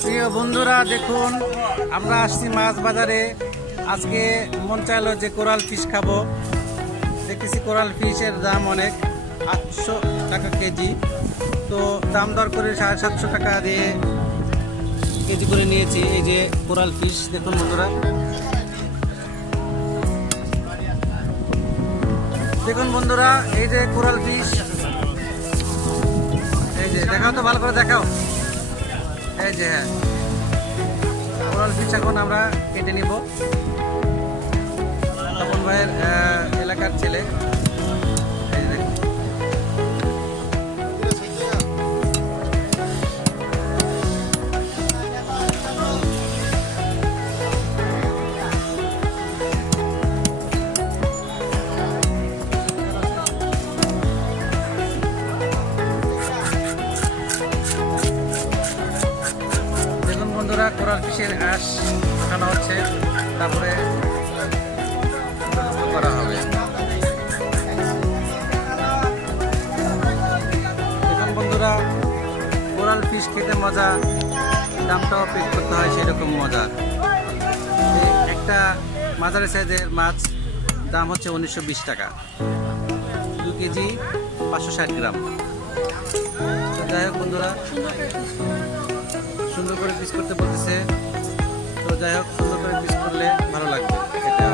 প্রিয় বন্ধুরা দেখুন, আমরা আসছি মাছ বাজারে। আজকে মন চাইলো যে কোরাল ফিশ খাবো। দেখতেছি কোরাল ফিশের দাম অনেক, 800 টাকা কেজি। তো দাম দর করে 750 টাকা দিয়ে কেজি করে নিয়েছি। এই যে কোরাল ফিশ দেখুন বন্ধুরা, দেখুন বন্ধুরা, এই যে কোরাল ফিশ। এই যে দেখাও তো, ভালো করে দেখাও। এই যে হ্যাঁ, কোরাল ফিশ এখন আমরা কেটে নিব। তপন ভাইয়ের এলাকার ছেলে। এই যে দেখুন, বন্ধুরা কোরাল ফিশের আঁশ ওঠানো হচ্ছে, তারপরে করা হবে। দেখুন বন্ধুরা, কোরাল ফিশ খেতে মজা, দামটাও পেড করতে হয় সেরকম মজা। একটা মাঝারি সাইজের মাছ দাম হচ্ছে 1920 টাকা, 2 কেজি 560 গ্রাম। তো যাই হোক বন্ধুরা, সুন্দর করে পিস করতে বলতেছে। তো যাই হোক, সুন্দর করে পিস করলে ভালো লাগবে এটা।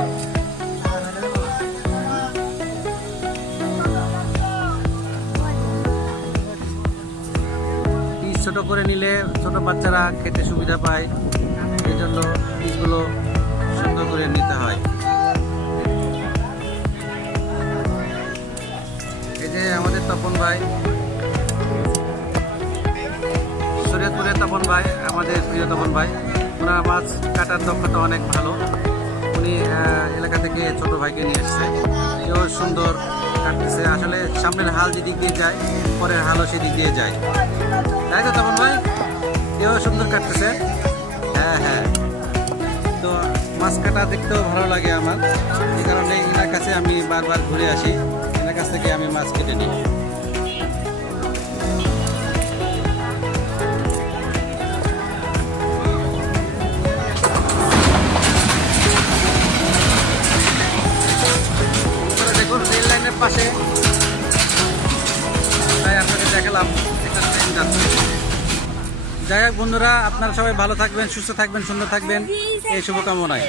পিস ছোট করে নিলে ছোট বাচ্চারা খেতে সুবিধা পায়, এই জন্য পিসগুলো সুন্দর করে নিতে হয়। এই যে আমাদের তপন ভাই, শরীয়তপুরের তপন ভাই, আমাদের প্রিয় তপন ভাই, ওনার মাছ কাটার দক্ষতা অনেক ভালো। উনি এলাকা থেকে ছোট ভাইকে নিয়ে এসছে, এও সুন্দর কাটতেছে। আসলে সামনের হাল যেদিক দিয়ে যায়, পরের হালও সেদিক দিয়ে যায়, তাই তো তপন ভাই? এও সুন্দর কাটতেছে। হ্যাঁ হ্যাঁ, তো মাছ কাটা দেখতেও ভালো লাগে আমার, এই কারণে এনার কাছে আমি বারবার ঘুরে আসি, এনার কাছ থেকে আমি মাছ কেটে নিই। রেল লাইনের পাশে, তাই আপনাকে দেখালাম একটা ট্রেন যাচ্ছে। যাই হোক বন্ধুরা, আপনারা সবাই ভালো থাকবেন, সুস্থ থাকবেন, সুন্দর থাকবেন, এই শুভকামনায়।